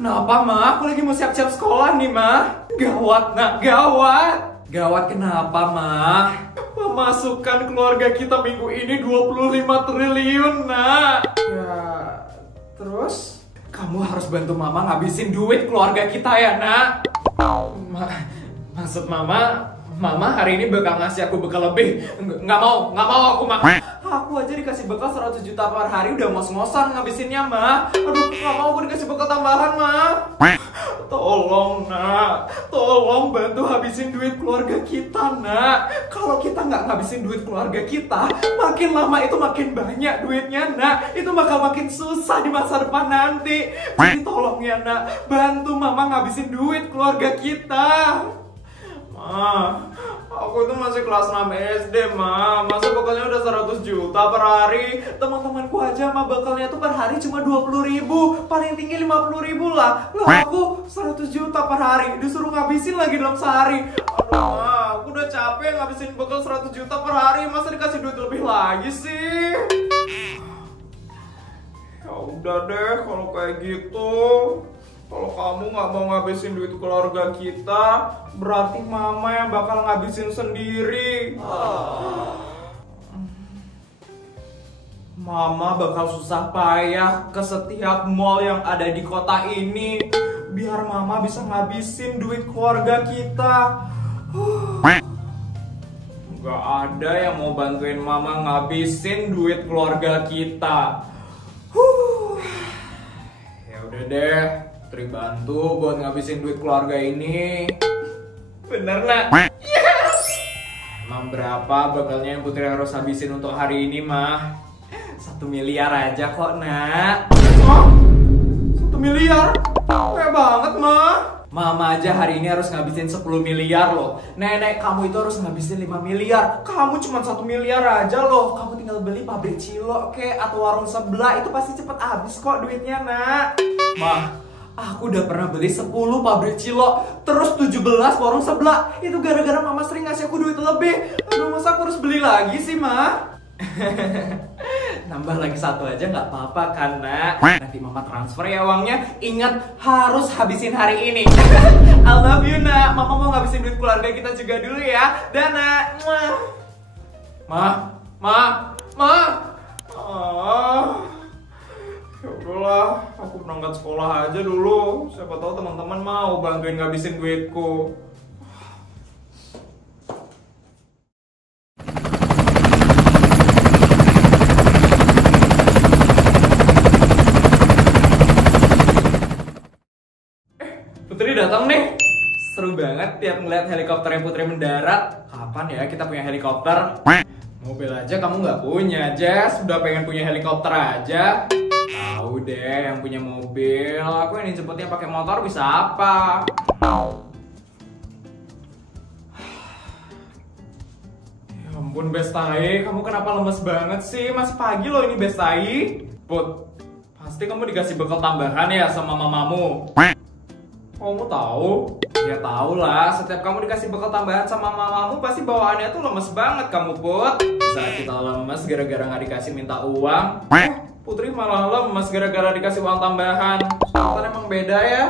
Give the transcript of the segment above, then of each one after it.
Kenapa, Ma? Aku lagi mau siap-siap sekolah nih, Ma. Gawat, nak, gawat. Gawat kenapa, Ma? Pemasukan keluarga kita minggu ini 25 triliun, nak. Ya, terus? Kamu harus bantu Mama ngabisin duit keluarga kita ya, nak. Maksud Mama hari ini bakal ngasih aku bekal lebih. Nggak mau aku, Ma. Aku aja dikasih bekal 100 juta per hari udah ngos-ngosan ngabisinnya, Ma. Aduh, nggak mau aku dikasih bekal tambahan, Ma. Tolong, nak. Tolong bantu habisin duit keluarga kita, nak. Kalau kita nggak ngabisin duit keluarga kita, makin lama itu makin banyak duitnya, nak. Itu bakal makin susah di masa depan nanti. Jadi tolong ya, nak. Bantu Mama ngabisin duit keluarga kita. Ma, aku tuh masih kelas 6 SD, Ma. Masa bekalnya udah 100 juta per hari? Teman-temanku aja, Ma, bekalnya tuh per hari cuma 20.000. Paling tinggi 50.000 lah. Lah aku 100 juta per hari, disuruh ngabisin lagi dalam sehari. Aduh, Ma, aku udah capek ngabisin bekal 100 juta per hari. Masa dikasih duit lebih lagi sih? Ya udah deh kalau kayak gitu. Kalau kamu nggak mau ngabisin duit keluarga kita, berarti Mama yang bakal ngabisin sendiri. Mama bakal susah payah ke setiap mall yang ada di kota ini biar Mama bisa ngabisin duit keluarga kita. Gak ada yang mau bantuin Mama ngabisin duit keluarga kita. Ya udah deh, Putri bantu buat ngabisin duit keluarga ini. Bener, nak? Yes! Emang berapa bekalnya yang Putri harus habisin untuk hari ini, Mah? 1 miliar aja kok, nak. Oh, 1 miliar? Kayak banget, Mah. Mama aja hari ini harus ngabisin 10 miliar loh. Nenek kamu itu harus ngabisin 5 miliar. Kamu cuma 1 miliar aja loh. Kamu tinggal beli pabrik cilok kek atau warung sebelah, itu pasti cepet habis kok duitnya, nak. Mah, aku udah pernah beli 10 pabrik cilok, terus 17 warung sebelah. Itu gara-gara Mama sering ngasih aku duit lebih. Aduh, masa aku harus beli lagi sih, Ma? Nambah lagi 1 aja nggak apa-apa kan, nak? Nanti Mama transfer ya uangnya. Ingat, harus habisin hari ini. I love you, nak. Mama mau ngabisin duit keluarga kita juga dulu ya. Dan, nak. Ma. Ya udahlah, aku berangkat sekolah aja dulu. Siapa tahu teman-teman mau bantuin ngabisin duitku. Putri datang nih. Seru banget tiap ngeliat helikopternya Putri mendarat. Kapan ya kita punya helikopter? Mobil aja kamu nggak punya, Jess. Udah pengen punya helikopter aja. Tahu deh yang punya mobil. Aku yang dijemputnya pakai motor bisa apa? Ya ampun, Bestai, kamu kenapa lemes banget sih? Masih pagi loh ini, Bestai. Put, pasti kamu dikasih bekal tambahan ya sama mamamu. Kamu tahu? Ya tahu lah, setiap kamu dikasih bekal tambahan sama mamamu pasti bawaannya tuh lemes banget kamu, Put. Saat kita lemes gara-gara nggak dikasih minta uang, Putri malah lemes gara-gara dikasih uang tambahan. Soalnya emang beda ya.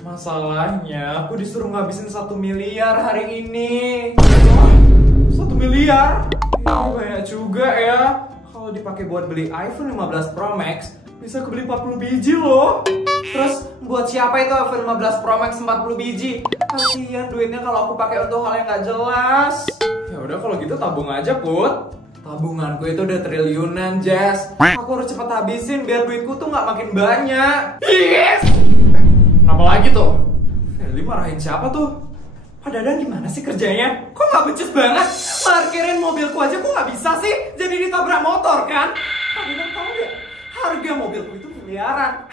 Masalahnya aku disuruh ngabisin 1 miliar hari ini. 1 miliar? Ini banyak juga ya. Kalau dipakai buat beli iPhone 15 Pro Max, bisa kebeli 40 biji loh. Terus buat siapa itu iPhone 15 Pro Max 40 biji? Kasihan duitnya kalau aku pakai untuk hal yang nggak jelas. Ya udah kalau gitu tabung aja, Put. Tabunganku itu udah triliunan, Jess. Aku harus cepet habisin biar duitku tuh nggak makin banyak. Yes! Kenapa lagi tuh? Feli marahin siapa tuh? Pak Dadang gimana sih kerjanya? Kok nggak becus banget? Parkirin mobilku aja kok nggak bisa sih? Jadi ditabrak motor kan? Pak Dadang tahu nggak? Harga mobilku itu miliaran.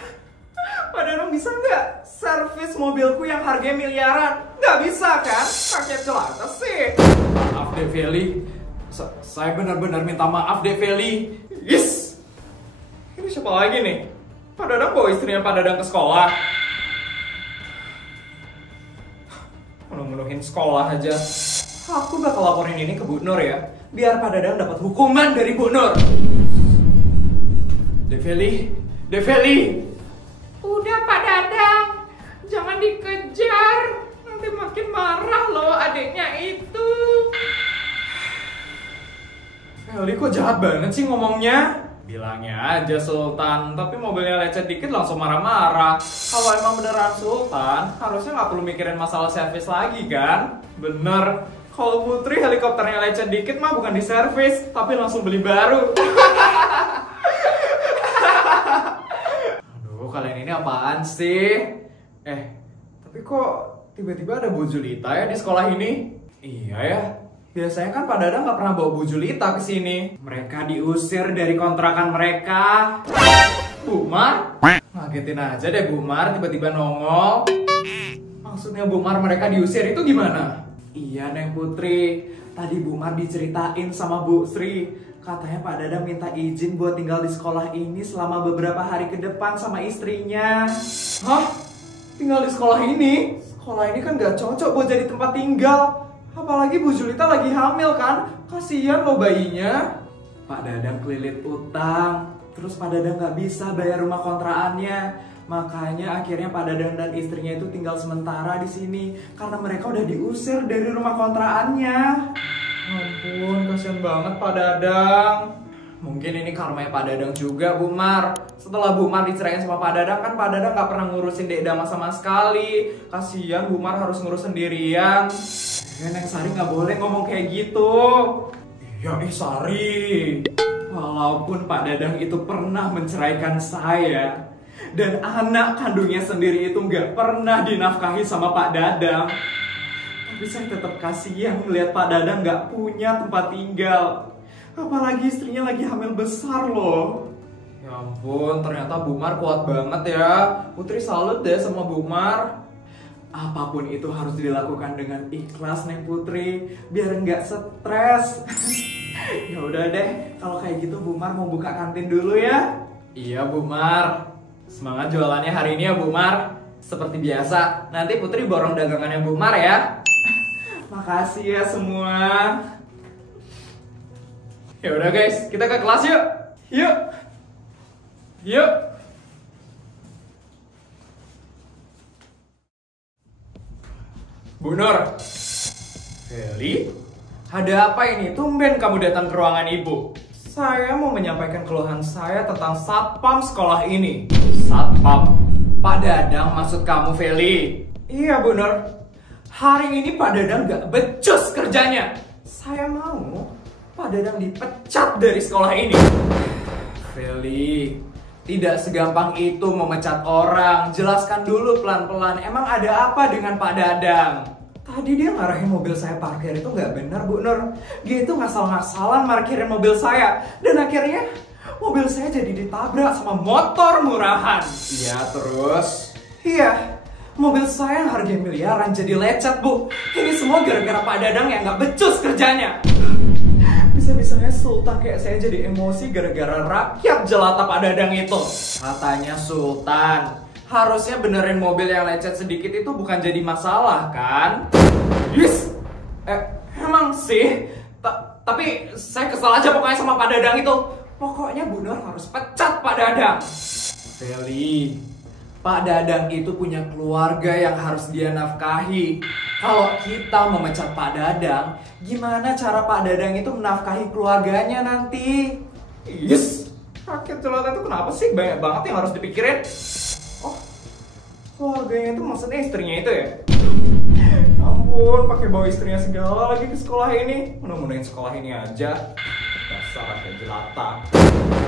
Pak Dadang bisa nggak servis mobilku yang harganya miliaran? Nggak bisa kan? Kakek celaka sih. Maaf deh, Feli. Saya benar-benar minta maaf deh, Feli. Yes! Ini siapa lagi nih? Pak Dadang bawa istrinya Pak Dadang ke sekolah. Menuhin sekolah aja. Aku bakal laporin ini ke Bu Nur ya. Biar Pak Dadang dapat hukuman dari Bu Nur. Develi. Udah Pak Dadang. dikejar. Nanti makin marah loh adiknya itu. Feli kok jahat banget sih ngomongnya? Bilangnya aja Sultan, tapi mobilnya lecet dikit langsung marah-marah. Kalau emang beneran Sultan, harusnya nggak perlu mikirin masalah servis lagi kan? Bener. Kalau Putri helikopternya lecet dikit mah bukan diservis, tapi langsung beli baru. Aduh, kalian ini apaan sih? Tapi kok tiba-tiba ada Bu Julita ya di sekolah ini? Iya ya. Biasanya kan Pak Dadang nggak pernah bawa Bu Julita ke sini. Mereka diusir dari kontrakan mereka. Bu Mar? Ngagetin aja deh Bu Mar tiba-tiba nongol. Maksudnya Bu Mar mereka diusir itu gimana? Iya Neng Putri, tadi Bu Mar diceritain sama Bu Sri. Katanya Pak Dadang minta izin buat tinggal di sekolah ini selama beberapa hari ke depan sama istrinya. Hah? Tinggal di sekolah ini? Sekolah ini kan gak cocok buat jadi tempat tinggal. Apalagi Bu Julita lagi hamil kan? Kasihan loh bayinya. Pak Dadang kelilit utang. Terus Pak Dadang gak bisa bayar rumah kontraannya. Makanya akhirnya Pak Dadang dan istrinya itu tinggal sementara di sini karena mereka udah diusir dari rumah kontraannya. Ampun, kasihan banget Pak Dadang. Mungkin ini karma Pak Dadang juga, Bu Mar. Setelah Bu Mar diceraiin sama Pak Dadang, kan Pak Dadang gak pernah ngurusin Dek Dama sama sekali. Kasihan Bu Mar harus ngurus sendirian. Neng Sari gak boleh ngomong kayak gitu. Iya Sari. Walaupun Pak Dadang itu pernah menceraikan saya, dan anak kandungnya sendiri itu nggak pernah dinafkahi sama Pak Dadang, tapi saya tetap kasihan melihat Pak Dadang nggak punya tempat tinggal. Apalagi istrinya lagi hamil besar loh. Ya ampun, ternyata Bu Mar kuat banget ya. Putri salut deh sama Bu Mar. Apapun itu harus dilakukan dengan ikhlas Neng Putri, biar nggak stres. Ya udah deh, kalau kayak gitu Bu Mar mau buka kantin dulu ya. Iya Bu Mar. Semangat jualannya hari ini ya Bu Mar. Seperti biasa, nanti Putri borong dagangannya Bu Mar ya. Makasih ya semua. Ya udah guys, kita ke kelas yuk. Yuk. Yuk. Bu Nur. Feli, ada apa ini? Tumben kamu datang ke ruangan Ibu. Saya mau menyampaikan keluhan saya tentang satpam sekolah ini. Satpam? Pak Dadang maksud kamu, Feli? Iya, Bu Nur. Hari ini Pak Dadang gak becus kerjanya. Saya mau Pak Dadang dipecat dari sekolah ini. Feli, tidak segampang itu memecat orang. Jelaskan dulu pelan-pelan. Emang ada apa dengan Pak Dadang? Tadi dia ngarahin mobil saya parkir itu nggak benar, Bu Nur. Dia itu ngasal-ngasalan parkirin mobil saya. Dan akhirnya mobil saya jadi ditabrak sama motor murahan. Iya, terus? Iya, mobil saya yang harganya miliaran jadi lecet, Bu. Ini semua gara-gara Pak Dadang yang nggak becus kerjanya. Bisa-bisanya Sultan kayak saya jadi emosi gara-gara rakyat jelata Pak Dadang itu. Katanya Sultan, harusnya benerin mobil yang lecet sedikit itu bukan jadi masalah kan? Yes! Emang sih? Tapi saya kesal aja pokoknya sama Pak Dadang itu. Pokoknya Bu Nur harus pecat Pak Dadang. Feli, Pak Dadang itu punya keluarga yang harus dia nafkahi. Kalau kita memecat Pak Dadang, gimana cara Pak Dadang itu menafkahi keluarganya nanti? Yes! Rakyat jelata itu kenapa sih banyak banget yang harus dipikirin? Oh, keluarganya itu maksudnya istrinya itu ya? Ampun, pakai bawa istrinya segala lagi ke sekolah ini. Mudah-mudahan sekolah ini aja. Dasar rakyat jelata.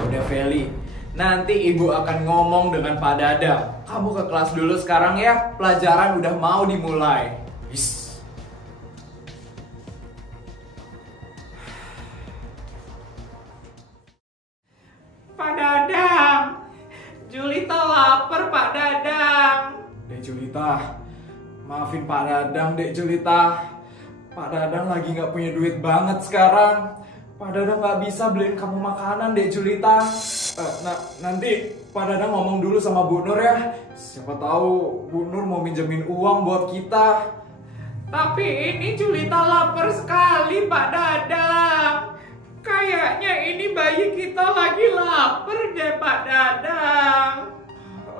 Udah Feli, nanti Ibu akan ngomong dengan Pak Dadang. Kamu ke kelas dulu sekarang ya. Pelajaran udah mau dimulai. Yes. Pak Dadang, Julita lapar Pak Dadang. Dek Julita, maafin Pak Dadang Dek Julita. Pak Dadang lagi nggak punya duit banget sekarang. Pak Dadang nggak bisa beliin kamu makanan Dek Julita. Nanti Pak Dadang ngomong dulu sama Bu Nur ya. Siapa tahu Bu Nur mau minjemin uang buat kita. Tapi ini Julita lapar sekali Pak Dadang. Kayaknya ini bayi kita lagi lapar deh Pak Dadang.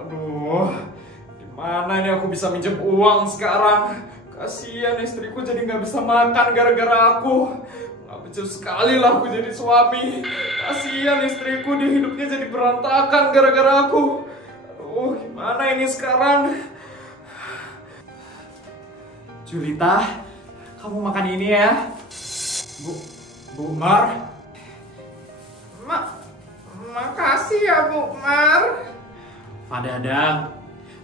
Aduh, gimana nih aku aku bisa minjem uang sekarang. Kasihan istriku jadi nggak bisa makan gara-gara aku. Nggak becus sekali lah aku jadi suami. Kasihan istriku, dia hidupnya jadi berantakan gara-gara aku. Aduh, gimana ini sekarang? Julita, kamu makan ini ya. Bu Mar. Makasih ya Bu Mar. Pak Dadang,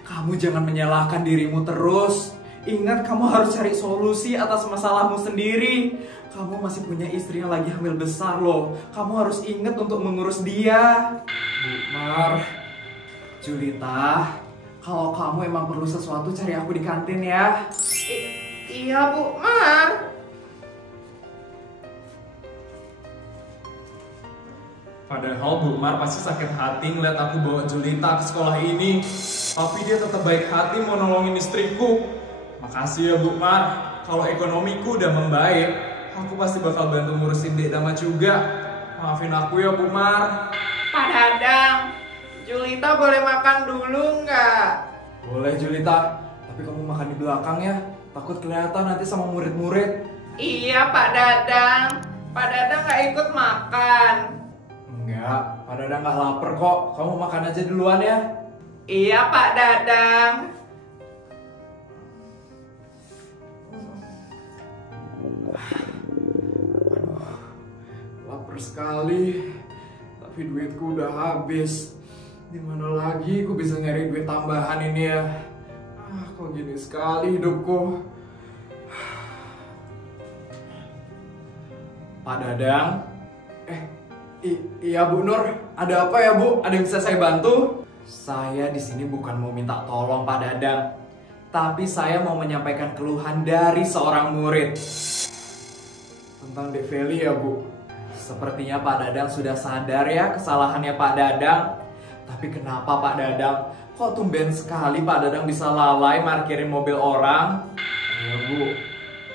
kamu jangan menyalahkan dirimu terus. Ingat, kamu harus cari solusi atas masalahmu sendiri. Kamu masih punya istri yang lagi hamil besar loh. Kamu harus ingat untuk mengurus dia. Bu Mar, Julita, kalau kamu emang perlu sesuatu cari aku di kantin ya. Iya Bu Mar. Padahal Bu Mar pasti sakit hati ngeliat aku bawa Julita ke sekolah ini. Tapi dia tetap baik hati mau nolongin istriku. Makasih ya Bu Mar. Kalau ekonomiku udah membaik, aku pasti bakal bantu ngurusin Dek Dama juga. Maafin aku ya Bu Mar. Pak Dadang, Julita boleh makan dulu nggak? Boleh Julita, tapi kamu makan di belakang ya. Takut kelihatan nanti sama murid-murid. Iya Pak Dadang. Pak Dadang nggak ikut makan. Enggak, Pak Dadang nggak lapar kok. Kamu makan aja duluan ya. Iya Pak Dadang. Aduh, lapar sekali. Tapi duitku udah habis. Dimana lagi aku bisa nyari duit tambahan ini ya? Kok gini sekali hidupku. Pak Dadang. Iya Bu Nur, ada apa ya Bu? Ada yang bisa saya bantu? Saya di sini bukan mau minta tolong Pak Dadang, tapi saya mau menyampaikan keluhan dari seorang murid tentang Dek Feli ya Bu. Sepertinya Pak Dadang sudah sadar ya kesalahannya Pak Dadang. Tapi kenapa Pak Dadang? Kok tumben sekali Pak Dadang bisa lalai parkirin mobil orang? Ya Bu,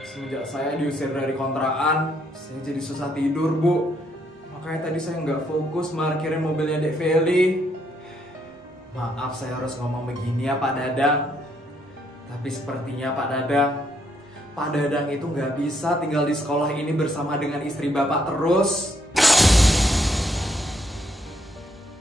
semenjak saya diusir dari kontrakan, saya jadi susah tidur Bu. Makanya tadi saya nggak fokus parkirin mobilnya Dek Feli. Maaf saya harus ngomong begini ya Pak Dadang. Tapi sepertinya Pak Dadang itu nggak bisa tinggal di sekolah ini bersama dengan istri Bapak terus.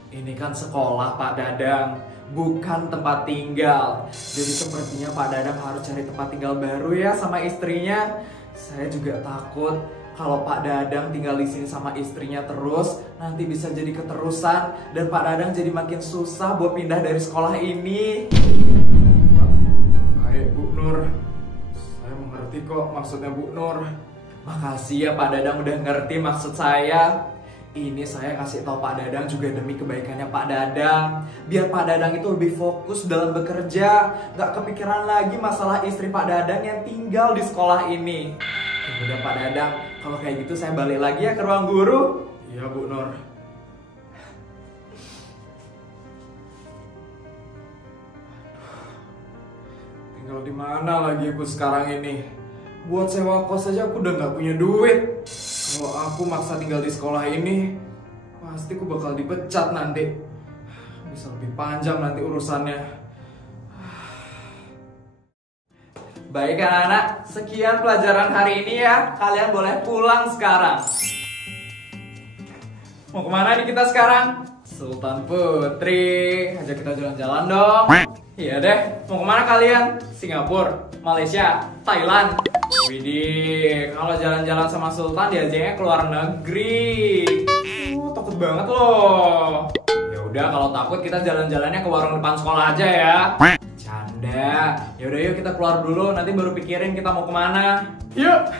Ini kan sekolah Pak Dadang, bukan tempat tinggal. Jadi sepertinya Pak Dadang harus cari tempat tinggal baru ya sama istrinya. Saya juga takut kalau Pak Dadang tinggal di sini sama istrinya terus, nanti bisa jadi keterusan dan Pak Dadang jadi makin susah buat pindah dari sekolah ini. Baik Bu Nur, saya mengerti kok maksudnya Bu Nur. Makasih ya Pak Dadang udah ngerti maksud saya. Ini saya kasih tahu Pak Dadang juga demi kebaikannya Pak Dadang. Biar Pak Dadang itu lebih fokus dalam bekerja, gak kepikiran lagi masalah istri Pak Dadang yang tinggal di sekolah ini. Ya udah Pak Dadang, kalau kayak gitu saya balik lagi ya ke ruang guru. Iya Bu Nur. Tinggal di mana lagi aku sekarang ini? Buat sewa kos aja aku udah gak punya duit. Kalau aku maksa tinggal di sekolah ini, pasti aku bakal dipecat nanti. Bisa lebih panjang nanti urusannya. Baik anak-anak, sekian pelajaran hari ini ya. Kalian boleh pulang sekarang. Mau kemana nih kita sekarang? Sultan Putri, ajak kita jalan-jalan dong. Iya deh, mau kemana kalian? Singapura, Malaysia, Thailand. Widih, kalau jalan-jalan sama Sultan diajaknya ke luar negeri. Takut banget loh. Ya udah, kalau takut kita jalan-jalannya ke warung depan sekolah aja ya. Canda. Ya udah yuk kita keluar dulu, nanti baru pikirin kita mau kemana. Yuk.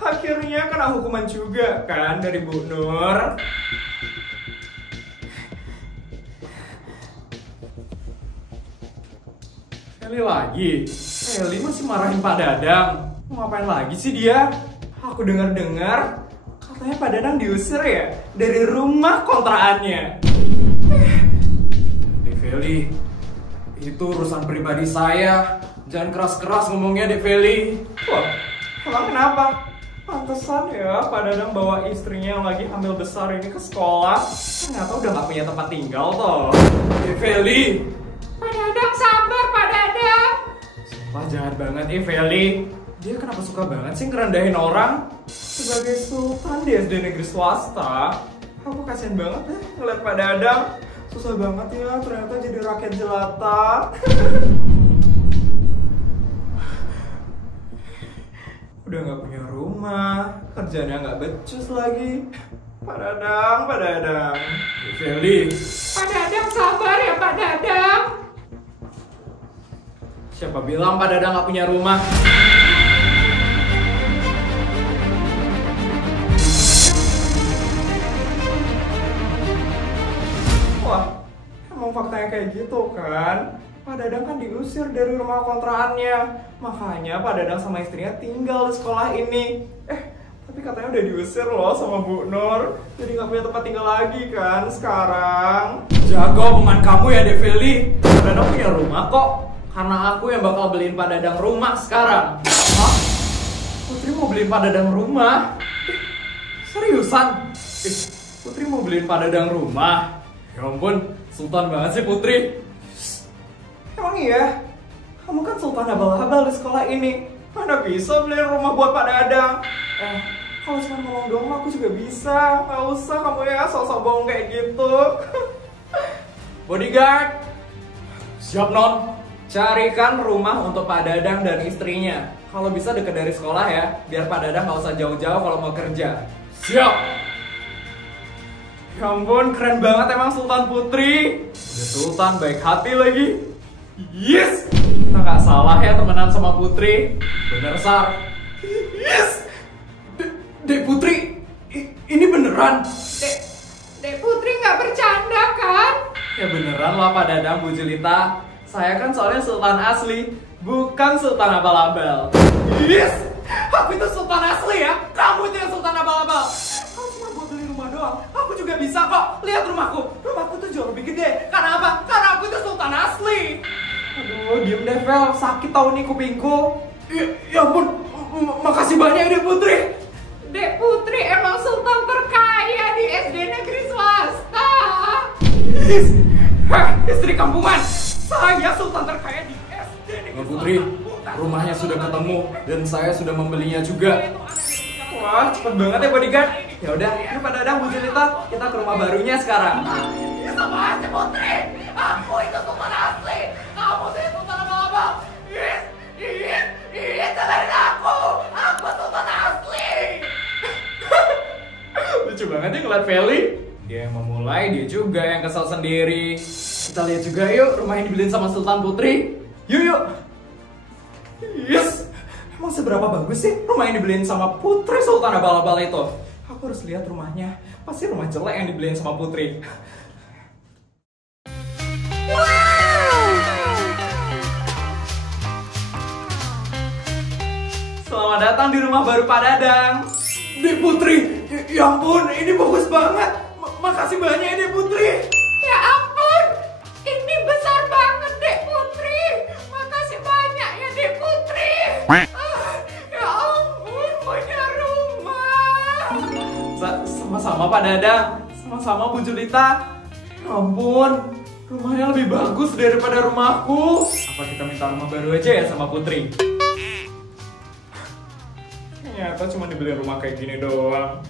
Akhirnya kena hukuman juga kan dari Bu Nur. Feli lagi? Feli masih marahin Pak Dadang. Mau ngapain lagi sih dia? Aku dengar-dengar katanya Pak Dadang diusir ya dari rumah kontraannya. Dek Feli, itu urusan pribadi saya. Jangan keras-keras ngomongnya Dek Feli. Wah, emang kenapa? Pantesan ya Pak Dadang bawa istrinya yang lagi hamil besar ini ke sekolah. Ternyata udah gak punya tempat tinggal toh. Feli. Pak Dadang sabar Pak Dadang. Wah jahat banget Feli. Dia kenapa suka banget sih ngerendahin orang? Sebagai sultan di SD negeri swasta, aku kasihan banget ya ngeliat Pak Dadang. Susah banget ya ternyata jadi rakyat jelata. Udah gak punya rumah, kerjanya gak becus lagi. Pak Dadang, Pak Dadang. Feli. Pak Dadang sabar ya Pak Dadang. Siapa bilang Pak Dadang gak punya rumah? Wah, emang faktanya kayak gitu kan? Pak Dadang kan diusir dari rumah kontraannya. Makanya Pak Dadang sama istrinya tinggal di sekolah ini. Tapi katanya udah diusir loh sama Bu Nur. Jadi gak punya tempat tinggal lagi kan sekarang. Jago omongan kamu ya Develi. Pak Dadang punya rumah kok. Karena aku yang bakal beliin Pak Dadang rumah sekarang. Hah? Putri mau beliin Pak Dadang rumah? Seriusan? Putri mau beliin Pak Dadang rumah? Ya ampun, sultan banget sih Putri. Emang iya? Kamu kan sultan abal-abal di sekolah ini. Mana bisa beliin rumah buat Pak Dadang? Kalau cuma ngomong doang aku juga bisa. Gak usah kamu ya sok-sok bohong kayak gitu. Bodyguard, siap non. Carikan rumah untuk Pak Dadang dan istrinya. Kalau bisa dekat dari sekolah ya, biar Pak Dadang gak usah jauh-jauh kalau mau kerja. Siap. Ya ampun, keren banget emang Sultan Putri. Udah sultan, baik hati lagi. Yes, kita gak salah ya temenan sama Putri. Bener Sar. Yes. Dek Putri, ini beneran? Dek Putri nggak bercanda kan? Ya beneran lah Pak Dadang, Bu Julita. Saya kan soalnya sultan asli, bukan sultan abal-abal. Yes, aku itu sultan asli ya. Kamu itu yang sultan abal-abal. Kalau cuma buat beli rumah doang, aku juga bisa kok. Lihat rumahku, rumahku tuh jauh lebih gede. Karena apa? Karena aku itu sultan asli. Aduh, diem deh Vel, sakit tau nih kupingku. Ya ampun, makasih banyak Dek Putri. Dek Putri emang sultan terkaya di SD negeri swasta. Yes. Istri kampungan. Saya sultan terkaya di SD negeri Putri. Rumahnya sudah ketemu dan saya sudah membelinya juga. Wah, cepet banget ya bodyguard. Ya udah, ini Pak Dadang, Bu Julita, kita ke rumah barunya sekarang. Ya sama aja Putri. Aku itu sultan asli. Kamu sih sultan abal-abal. Dengerin aku. Aku sultan asli. Lucu banget ya ngeliat Feli. Dia yang memulai, dia juga yang kesal sendiri. Kita lihat juga yuk rumah yang dibeliin sama Sultan Putri. Yuk. Yes. Emang seberapa bagus sih rumah yang dibeliin sama Putri Sultan abal-abal itu? Aku harus lihat rumahnya. Pasti rumah jelek yang dibeliin sama Putri. Selamat datang di rumah baru Pak Dadang. Dek Putri, ya ampun, ini bagus banget. Makasih banyak ya Dek Putri. Ya ampun, ini besar banget Dek Putri. Makasih banyak ya Dek Putri. Ya ampun, punya rumah. Sama-sama Pak Dadang, sama-sama Bu Julita. Ya ampun, rumahnya lebih bagus daripada rumahku. Apa kita minta rumah baru aja ya sama Putri? Ternyata cuma dibeli rumah kayak gini doang.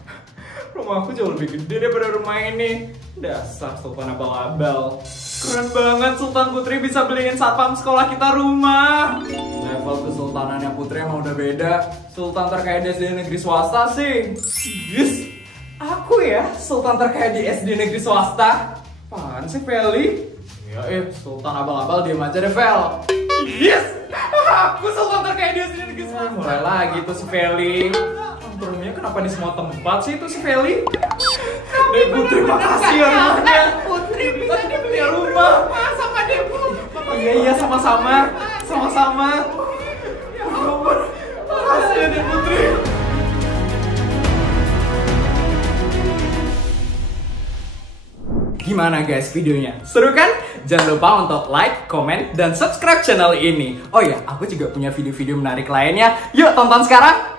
Rumahku jauh lebih gede daripada rumah ini. Dasar Sultan abal-abal. Keren banget Sultan Putri bisa beliin satpam sekolah kita rumah. Level kesultanannya Putri emang udah beda. Sultan terkaya di SD negeri swasta sih. Yes, aku ya Sultan terkaya di SD negeri swasta. Apaan sih Feli? Ya Sultan abal-abal diem aja deh Vel. Yes, aku Sultan terkaya di SD negeri swasta. Mulai lagi tuh si Feli. Rumahnya kenapa di semua tempat sih itu si Feli? Dek Putri makasih ya rumahnya. Putri bisa dibeli rumah sama Dek Putri. Iya sama-sama. Sama-sama. Ya ampun. Makasih ya Dek Putri. Gimana guys videonya? Seru kan? Jangan lupa untuk like, komen, dan subscribe channel ini. Oh ya, aku juga punya video-video menarik lainnya. Yuk tonton sekarang.